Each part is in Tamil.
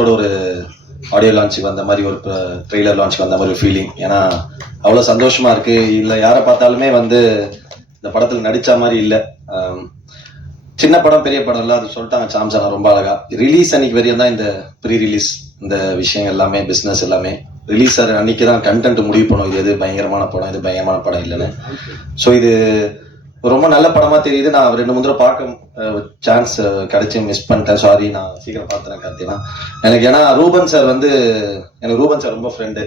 படத்தோட ஒரு ஆடியோ லான்ச்சுக்கு வந்த மாதிரி ஒரு ட்ரெய்லர் லான்ச்சுக்கு வந்த மாதிரி ஒரு ஃபீலிங். ஏன்னா அவ்வளோ சந்தோஷமா இருக்கு. இல்லை யாரை பார்த்தாலுமே வந்து இந்த படத்தில் நடிச்ச மாதிரி இல்லை. சின்ன படம் பெரிய படம் இல்லை, அது சொல்லிட்டாங்க சாம்சானா ரொம்ப அழகா. ரிலீஸ் அன்னைக்கு வரையும் தான் இந்த ப்ரீ ரிலீஸ் இந்த விஷயம் எல்லாமே, பிஸ்னஸ் எல்லாமே. ரிலீஸ் அன்னைக்கு தான் கண்டென்ட் முடிவு பண்ணும், இது எது பயங்கரமான படம், இது பயங்கரமான படம் இல்லைன்னு. ஸோ இது ரொம்ப நல்ல படமா தெரியுது. நான் 2-3 தடவை பார்க்க சான்ஸ் கிடைச்சி மிஸ் பண்ணிட்டேன், சாரி. நான் சீக்கிரம் பார்த்துறேன் கார்த்தினா எனக்கு. ஏன்னா ரூபன் சார் வந்து எனக்கு ரூபன் சார் ரொம்ப ஃப்ரெண்டு.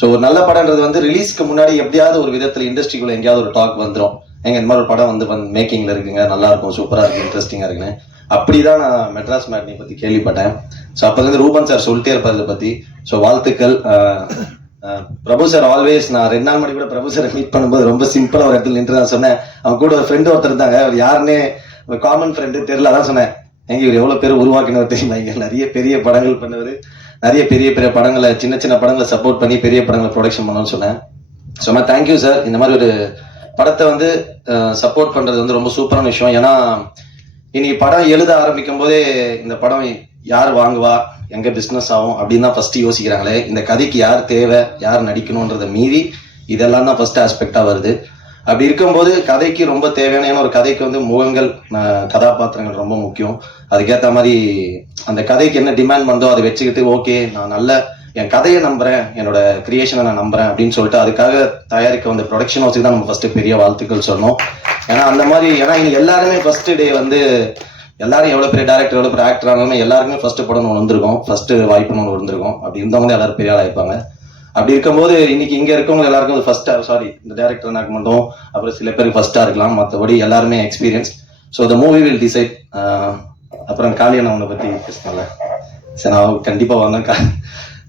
ஸோ ஒரு நல்ல படம்ன்றது வந்து ரிலீஸ்க்கு முன்னாடி எப்படியாவது ஒரு விதத்தில் இண்டஸ்ட்ரிக்குள்ள எங்கேயாவது ஒரு டாக் வந்துடும், எங்க இந்த மாதிரி ஒரு படம் வந்து மேக்கிங்ல இருக்குங்க, நல்லா இருக்கும், சூப்பரா இருக்கு, இன்ட்ரெஸ்டிங்கா இருக்குன்னு. அப்படிதான் நான் மெட்ராஸ் மேட்னி பத்தி கேள்விப்பட்டேன். ஸோ அப்போ வந்து ரூபன் சார் சொல்லிட்டே இருப்பார் இதை பத்தி. ஸோ வாழ்த்துக்கள். பிரபு சார் ஆல்வேஸ், நான் 2 நாள் மணி கூட பிரபு சாரை மீட் பண்ணும்போது ரொம்ப சிம்பிளா ஒரு இடத்துல நின்று நான் சொன்னேன், அவங்க கூட ஒரு ஃப்ரெண்டு ஒருத்தர் இருந்தாங்க, அவர் யாருன்னே காமன் ஃப்ரெண்டு தெரியல, அதான் சொன்னேன், எங்க இவர் எவ்வளவு பேர் உருவாக்கினவர் தெரியுமா, இங்க நிறைய பெரிய படங்கள் பண்ணவர், நிறைய பெரிய பெரிய படங்களை, சின்ன சின்ன படங்களை சப்போர்ட் பண்ணி பெரிய படங்களை ப்ரொடக்ஷன் பண்ணணும்னு சொன்னேன். சொன்னா தேங்க்யூ சார். இந்த மாதிரி ஒரு படத்தை வந்து சப்போர்ட் பண்றது வந்து ரொம்ப சூப்பரான விஷயம். ஏன்னா இன்னைக்கு படம் எழுத ஆரம்பிக்கும் போதே இந்த படம் யார் வாங்குவா, எங்க பிசினஸ் ஆகும் அப்படின்னு தான் ஃபர்ஸ்ட் யோசிக்கிறாங்களே. இந்த கதைக்கு யார் தேவை, யார் நடிக்கணும்ன்றத மீறி இதெல்லாம் தான் ஃபர்ஸ்ட் ஆஸ்பெக்டா வருது. அப்படி இருக்கும்போது கதைக்கு ரொம்ப தேவையான, ஏன்னா ஒரு கதைக்கு வந்து முகங்கள், கதாபாத்திரங்கள் ரொம்ப முக்கியம். அதுக்கேற்ற மாதிரி அந்த கதைக்கு என்ன டிமாண்ட் பண்ணதோ அதை வச்சுக்கிட்டு, ஓகே நான் நல்ல என் கதையை நம்புறேன், என்னோட கிரியேஷனை நான் நம்புறேன் அப்படின்னு சொல்லிட்டு அதுக்காக தயாரிக்க வந்த ப்ரொடக்ஷன் ஹவுஸுக்கு தான் நம்ம ஃபர்ஸ்ட் பெரிய வாழ்த்துக்கள் சொல்லணும். ஏன்னா அந்த மாதிரி, ஏன்னா இங்க எல்லாருமே ஃபர்ஸ்ட் டே வந்து எல்லாரும் எவ்வளவு பெரிய டேரக்டர், எவ்வளவு பெரிய ஆக்டர் ஆனாலுமே எல்லாருமே ஃபர்ஸ்ட் படம் ஒன்று வந்திருக்கும், ஃபர்ஸ்ட் வாய்ப்புன்னு ஒன்று வந்திருக்கும். அப்படி இருந்தவங்க எல்லாரும் பெரிய ஆள் ஆயிப்பாங்க. அப்படி இருக்கும்போது இன்னைக்கு இங்க இருக்கவங்க எல்லாருக்கும் ஃபர்ஸ்டா, சாரி இந்த டேரக்டர் எனக்கு மட்டும், அப்புறம் சில பேருக்கு ஃபர்ஸ்டா இருக்கலாம், மற்றபடி எல்லாருமே experience. So the movie will decide. அப்புறம் காளியண்ணா உன்னை பத்தி பேசினால சரி, நான் கண்டிப்பா வாங்க.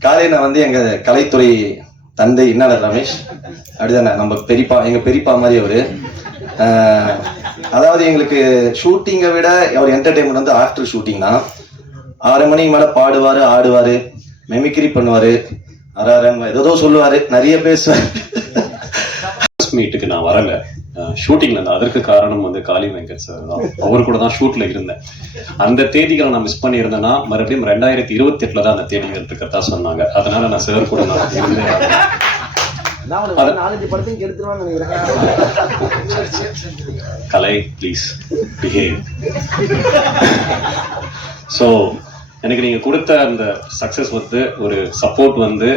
காளியண்ணா வந்து எங்க கலைத்துறை தந்தை. என்ன ரமேஷ் அப்படிதானே, நம்ம பெரியப்பா, எங்க பெரியப்பா மாதிரி அவரு. அதாவது எங்களுக்கு ஷூட்டிங்கை விட அவர் என்டர்டைன்மெண்ட் வந்து ஆஃப்டர் ஷூட்டிங் தான். 6 மணிக்கு மேல பாடுவாரு, ஆடுவாரு, மெமிக்ரி பண்ணுவாரு, ஏதோ சொல்லுவாரு, நிறைய பேசுவாரு. மீட்டுக்கு நான் வரல, ஷூட்டிங்ல இருந்தேன். அதற்கு காரணம் வந்து காளி வெங்கட் சார் தான். அவர் கூட தான் ஷூட்ல இருந்தேன். அந்த தேதிகளை நான் மிஸ் பண்ணியிருந்தேன்னா மறுபடியும் 2028 தான் அந்த தேதிகள் இருக்கிறதா சொன்னாங்க. அதனால நான் சார் கூட நான் இருந்தேன். கலை ப்ளீஸ் பிஹேவ். ஸோ எனக்கு நீங்க கொடுத்த அந்த சக்சஸ் வந்து ஒரு சப்போர்ட் வந்து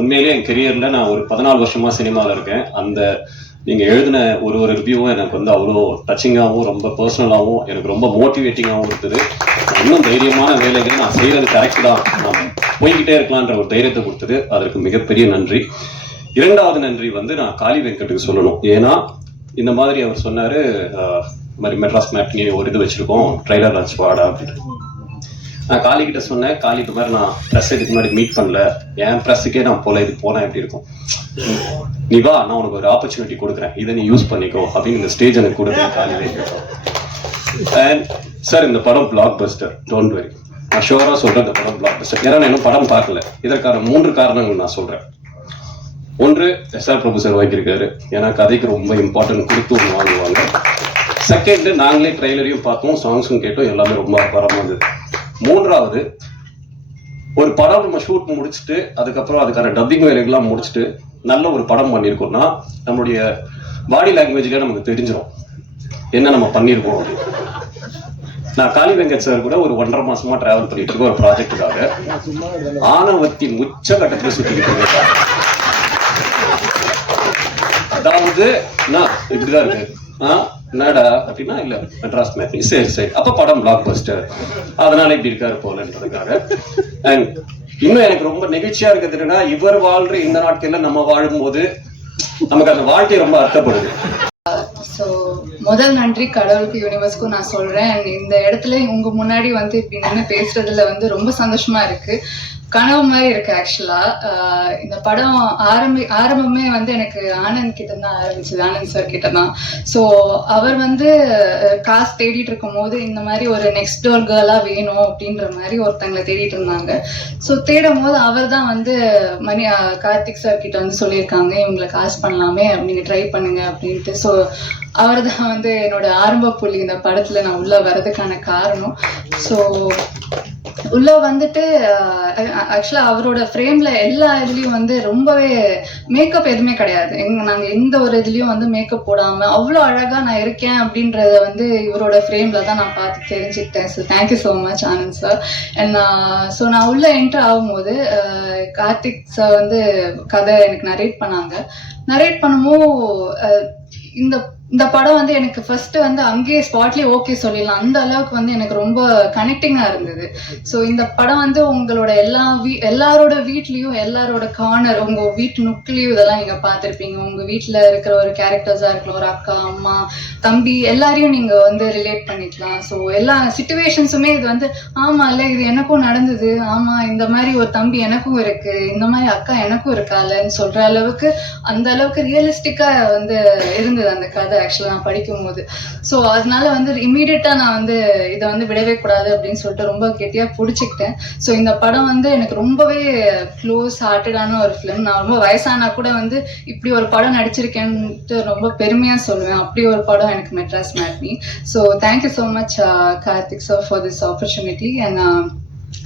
உண்மையிலேயே என் கெரியர்ல நான் ஒரு 14 வருஷமா சினிமாவில் இருக்கேன். அந்த நீங்க எழுதின ஒரு ரிவ்யூவும் எனக்கு வந்து அவ்வளோ டச்சிங்காகவும் ரொம்ப பர்சனலாகவும் எனக்கு ரொம்ப மோட்டிவேட்டிங்காகவும் இருக்குது. இன்னும் தைரியமான வேலைகள் நான் செய்யறது கரெக்ட் தான், நான் போய்கிட்டே இருக்கலான்ற ஒரு தைரியத்தை கொடுத்தது, அதற்கு மிகப்பெரிய நன்றி. 2வது நன்றி வந்து நான் காளி வெங்கட்டுக்கு சொல்லணும். ஏன்னா இந்த மாதிரி அவர் சொன்னாரு, இந்த மாதிரி மெட்ராஸ் மேட்னி ஒரு இது வச்சிருக்கோம், ட்ரைலர் லான்ச் வாடா அப்படின்னு. நான் காளி கிட்ட சொன்னேன், காளி இது மாதிரி நான் ப்ரெஸ் இதுக்கு முன்னாடி மீட் பண்ணல, என் ப்ரெஸ்ஸுக்கே நான் போல, இது போனா எப்படி இருக்கும், நீ வா நான் உனக்கு ஒரு ஆப்பர்ச்சுனிட்டி கொடுக்குறேன், இதை நீ யூஸ் பண்ணிக்கோ அப்படின்னு இந்த ஸ்டேஜ் எனக்கு கொடுத்தேன் காளி வெங்கட். அண்ட் சார் இந்த படம் பிளாக் பஸ்டர், டோன்ட் வெரி. நான் ஷுவரா சொல்றேன் இந்த படம் பிளாக் பஸ்டர். ஏன்னா நான் இன்னும் படம் பார்க்கல. இதற்கான 3 காரணங்கள் நான் சொல்றேன். 1, SR பிரபு சார் வாங்கியிருக்காரு, ஏன்னா கதைக்கு ரொம்ப இம்பார்ட்டன்ட் கொடுத்து ஒன்று வாங்குவாங்க. 2, நாங்களே ட்ரெய்லரையும் பார்த்தோம், சாங்ஸும் கேட்டோம், எல்லாமே ரொம்ப அபாரமா இருந்தது. 3வது, ஒரு படம் நம்ம ஷூட் முடிச்சுட்டு அதுக்கப்புறம் அதுக்கான டப்பிங் வேலைகள்லாம் முடிச்சுட்டு நல்ல ஒரு படம் பண்ணியிருக்கோம்னா நம்மளுடைய பாடி லாங்குவேஜ்ல நமக்கு தெரிஞ்சிடும் என்ன நம்ம பண்ணியிருக்கோம் அப்படின்னு. நான் காளி வெங்கட் சார் கூட ஒரு 1.5 மாசமா டிராவல் பண்ணிட்டு இருக்கோம் ஒரு ப்ராஜெக்டுக்காக. ஆணவத்தின் உச்ச கட்டத்தில் சுத்திக்கிட்டு இருக்கேன். அதாவது நான் இப்படிதான் இருக்கு, என்னடா அப்படின்னா இல்ல மெட்ராஸ் மேட்னி, சரி சரி அப்ப படம் பிளாக் பஸ்டர், அதனால இப்படி இருக்காரு போலன்றதுக்காக. அண்ட் இன்னும் எனக்கு ரொம்ப நெகிழ்ச்சியா இருக்கிறது என்னன்னா, இவர் வாழ்ற இந்த நாட்கள்ல நம்ம வாழும்போது நமக்கு அந்த வாழ்க்கை ரொம்ப அர்த்தப்படுது. ஸோ முதல் நன்றி கடவுளுக்கு, யூனிவர்ஸ்க்கும் நான் சொல்றேன். இந்த இடத்துல உங்க முன்னாடி வந்து இப்படி நின்று பேசுறதுல வந்து ரொம்ப சந்தோஷமா இருக்கு. கனவு மாதிரி இருக்கு ஆக்சுவலா. இந்த படம் ஆரம்பமே வந்து எனக்கு ஆனந்த் கிட்ட தான் ஆரம்பிச்சது, ஆனந்த் சார் கிட்ட தான். ஸோ அவர் வந்து காசு தேடிட்டு இருக்கும் போது இந்த மாதிரி ஒரு நெக்ஸ்ட் டோர் கேர்லா வேணும் அப்படின்ற மாதிரி ஒருத்தங்களை தேடிட்டு இருந்தாங்க. ஸோ தேடும் போது அவர் தான் வந்து கார்த்திக் சார் கிட்ட வந்து சொல்லியிருக்காங்க, இவங்களை காசு பண்ணலாமே, நீங்க ட்ரை பண்ணுங்க அப்படின்ட்டு. ஸோ அவர் தான் வந்து என்னோட ஆரம்ப புள்ளி இந்த படத்துல நான் உள்ள வர்றதுக்கான காரணம். ஸோ உள்ள வந்துட்டு ஆக்சுவலா அவரோட ஃப்ரேம்ல எல்லா இதுலயும் வந்து ரொம்பவே மேக்கப் எதுவுமே கிடையாது. நாங்க எந்த ஒரு இதுலயும் வந்து மேக்கப் போடாம அவ்வளோ அழகா நான் இருக்கேன் அப்படின்றத வந்து இவரோட ஃப்ரேம்ல தான் நான் பார்த்து தெரிஞ்சுக்கிட்டேன். So thank you so much Anand sir. And so நான் உள்ள என்டர் ஆகும்போது கார்த்திக் சார் வந்து கதை எனக்கு நரேட் பண்ணாங்க. நரேட் பண்ணும்போது இந்த படம் வந்து எனக்கு ஃபர்ஸ்ட் வந்து அங்கேயே ஸ்பாட்லேயே ஓகே சொல்லிடலாம், அந்த அளவுக்கு வந்து எனக்கு ரொம்ப கனெக்டிங்காக இருந்தது. ஸோ இந்த படம் வந்து உங்களோட எல்லாரோட வீட்லேயும் எல்லாரோட கார்னர், உங்கள் வீட்டு நுக்குலேயும் இதெல்லாம் நீங்கள் பார்த்துருப்பீங்க. உங்கள் வீட்டில் இருக்கிற ஒரு கேரக்டர்ஸாக இருக்கலாம், ஒரு அக்கா, அம்மா, தம்பி, எல்லாரையும் நீங்கள் வந்து ரிலேட் பண்ணிக்கலாம். ஸோ எல்லா சிச்சுவேஷன்ஸுமே இது வந்து ஆமாம் இல்லை இது எனக்கும் நடந்தது, ஆமாம் இந்த மாதிரி ஒரு தம்பி எனக்கும் இருக்குது, இந்த மாதிரி அக்கா எனக்கும் இருக்காலன்னு சொல்கிற அளவுக்கு அந்த அளவுக்கு ரியலிஸ்டிக்காக வந்து இருந்தது அந்த கதை ஆக்சுவலாக நான் படிக்கும் போது. ஸோ அதனால வந்து இம்மீடியட்டா நான் வந்து இதை வந்து விடவே கூடாது அப்படின்னு சொல்லிட்டு ரொம்ப கெட்டியா பிடிச்சிக்கிட்டேன். ஸோ இந்த படம் வந்து எனக்கு ரொம்பவே க்ளோஸ் ஹார்ட்டடான ஒரு ஃபிலிம். நான் ரொம்ப வயசானா கூட வந்து இப்படி ஒரு படம் நடிச்சிருக்கேன்ட்டு ரொம்ப பெருமையா சொல்லுவேன். அப்படி ஒரு படம் எனக்கு Madras matinee. So thank you so much Karthik sir for this opportunity. And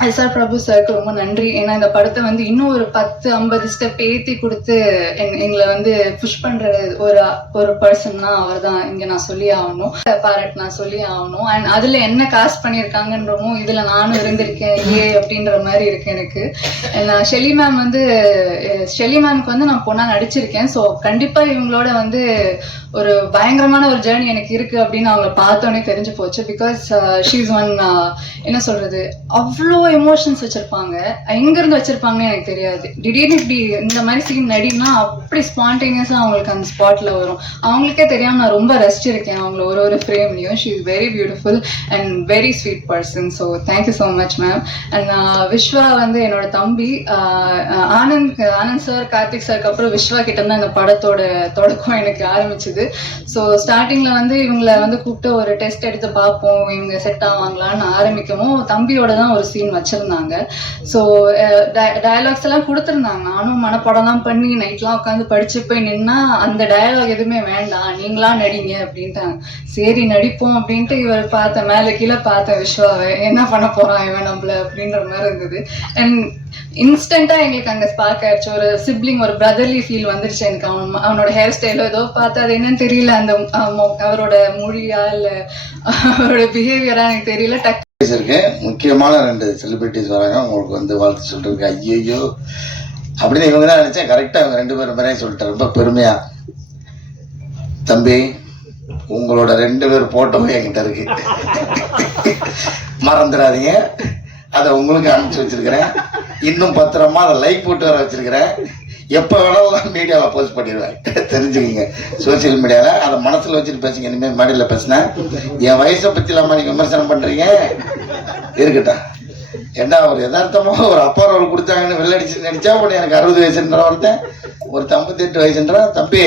S R Prabhu சாருக்கு ரொம்ப நன்றி. ஏன்னா இந்த படத்தை வந்து இன்னும் ஒரு 10-50 ஸ்டெப் ஏற்றி கொடுத்து எங்களை வந்து புஷ் பண்ற ஒரு பர்சன்னா அவர் தான் இங்க நான் சொல்லி ஆகணும், பாராட்டு நான் சொல்லி ஆகணும். அண்ட் அதுல என்ன காஸ்ட் பண்ணியிருக்காங்கன்றமோ இதுல நானும் இருந்திருக்கேன் அப்படின்ற மாதிரி இருக்கு எனக்கு. நான் ஷெல்லி மேம் வந்து ஷெல்லி மேம்க்கு வந்து நான் பொண்ணா நடிச்சிருக்கேன். ஸோ கண்டிப்பா இவங்களோட வந்து ஒரு பயங்கரமான ஒரு ஜேர்னி எனக்கு இருக்கு அப்படின்னு அவங்களை பார்த்தோன்னே தெரிஞ்சு போச்சு. பிகாஸ் ஷீஸ் ஒன் என்ன சொல்றது, அவ்வளோ எமோஷன்ஸ் வச்சிருப்பாங்க. எங்க இருந்து வச்சிருப்பாங்கன்னு எனக்கு தெரியாது. திடீர்னு இப்படி இந்த மாதிரி சீன் நடினா அப்படி ஸ்பான்டேனியஸா அவங்களுக்கு அந்த ஸ்பாட்ல வரும். அவங்களுக்கே தெரியாம நான் ரொம்ப ரசிச்சிருக்கேன் அவங்கள ஒரு ஃப்ரேம்லயும். She is very beautiful and very sweet person. So thank you so much ma'am. அண்ட் விஸ்வா வந்து என்னோட தம்பி. ஆனந்த் சார், கார்த்திக் சாருக்கு அப்புறம் விஸ்வா கிட்ட தான் இந்த படத்தோட தொடக்கம் எனக்கு ஆரம்பிச்சுது. ஸோ ஸ்டார்டிங்ல வந்து இவங்களை வந்து கூப்பிட்டு ஒரு டெஸ்ட் எடுத்து பார்ப்போம் இவங்க செட் ஆவாங்களான்னு ஆரம்பிக்கவும் தம்பியோட தான் ஒரு சீன் வச்சிருந்தாங்க. ஸோ டயலாக்ஸ் எல்லாம் கொடுத்துருந்தாங்க. நானும் மனப்படம் தான் பண்ணி நைட்லாம் உட்காந்து படிச்சு போய் நின்னா அந்த டயலாக் எதுவுமே வேண்டாம், நீங்களா நடிங்க அப்படின்ட்டாங்க. சரி நடிப்போம் அப்படின்ட்டு இவர் பார்த்த மேலே கீழே பார்த்த விஸ்வாவை என்ன பண்ண போறான் இவன் நம்மள அப்படின்ற மாதிரி இருந்தது. அண்ட் இன்ஸ்டன்டா எங்களுக்கு அங்க ஸ்பார்க் ஆயிடுச்சு. ஒரு சிப்ளிங், ஒரு பிரதர்லி ஃபீல் வந்துருச்சு எனக்கு. அவனோட ஹேர் ஸ்டைலோ ஏதோ பார்த்து அது என்னன்னு தெரியல, அந்த அவரோட மொழியா இல்ல அவரோட பிஹேவியரா எனக்கு தெரியல. இருக்கு முக்கியமான 2 செலிபிரிட்டிஸ் வராங்க, உங்களுக்கு வந்து வாழ்த்து சொல்றதுக்கு. ஐயோ அப்படின்னு இவங்க தான் நினைச்சேன். கரெக்டா அவங்க 2 பேரும் பேரையும் சொல்லிட்டேன் ரொம்ப பெருமையா. தம்பி உங்களோட 2 பேர் போட்டோவும் என்கிட்ட இருக்கு, மறந்துடாதீங்க. அதை உங்களுக்கு அனுப்பிச்சு வச்சிருக்கிறேன். இன்னும் பத்திரமா அதை லைக் போட்டு வர வச்சிருக்கிறேன். எப்போ வேணாலும் மீடியாவில் போஸ்ட் பண்ணிடுவேன், தெரிஞ்சுக்கிங்க. சோசியல் மீடியாவில் அதை மனசில் வச்சுட்டு பேசுங்க. இனிமேல் மேடையில் பேசினேன் என் வயசை பற்றி இல்லாமல் நீங்கள் விமர்சனம் பண்ணுறீங்க இருக்கட்டும். ஏன்னா அவர் யதார்த்தமாக ஒரு அப்பா ரோல் கொடுத்தாங்கன்னு வெள்ளடிச்சு நடிச்சா உடனே எனக்கு 60 வயசுன்ற ஒருத்தன் ஒரு 58 வயசுன்றா. தம்பி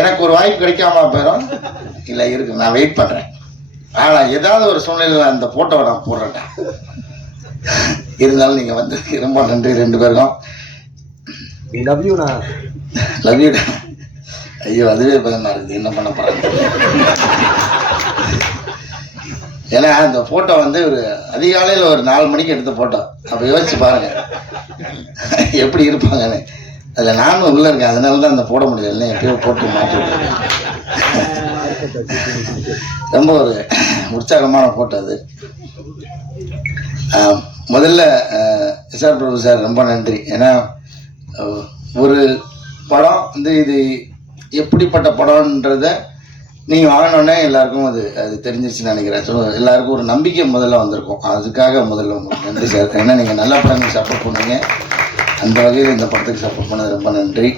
எனக்கு ஒரு வாய்ப்பு கிடைக்காம போயிடும். இல்லை இருக்கு, நான் வெயிட் பண்ணுறேன். ஆனால் ஏதாவது ஒரு சூழ்நிலையில் அந்த ஃபோட்டோவை நான் போடுறேன்டா. இருந்தாலும் நீங்கள் வந்து ரொம்ப நன்றி 2 பேருக்கும். Love you. Love you. ஐயோ அதுவே பயமா இருக்குது, என்ன பண்ண போறாங்க. ஏன்னா அந்த போட்டோ வந்து ஒரு அதிகாலையில் ஒரு 4 மணிக்கு எடுத்த போட்டோ. அப்போ யோசிச்சு பாருங்க எப்படி இருப்பாங்கன்னு. அதில் நானும் உள்ள இருக்கேன், அதனால தான் அந்த போட முடியல, எப்பயோ போட்டு மாற்றிருக்கேன். ரொம்ப ஒரு உற்சாகமான போட்டோ அது. முதல்ல எஸ்ஆர் பிரபு சார் ரொம்ப நன்றி. ஏன்னா ஒரு படம் வந்து இது எப்படிப்பட்ட படம்ன்றத நீங்கள் வாங்கினோடனே எல்லாருக்கும் அது தெரிஞ்சிருச்சுன்னு நினைக்கிறேன். ஸோ எல்லாருக்கும் ஒரு நம்பிக்கை முதல்ல வந்திருக்கும். அதுக்காக முதல்ல உங்களுக்கு நன்றி சார். ஏன்னா நீங்கள் நல்ல படங்களுக்கு சப்போர்ட் பண்ணுவீங்க, அந்த வகையில் இந்த படத்துக்கு சப்போர்ட் பண்ணது ரொம்ப நன்றி.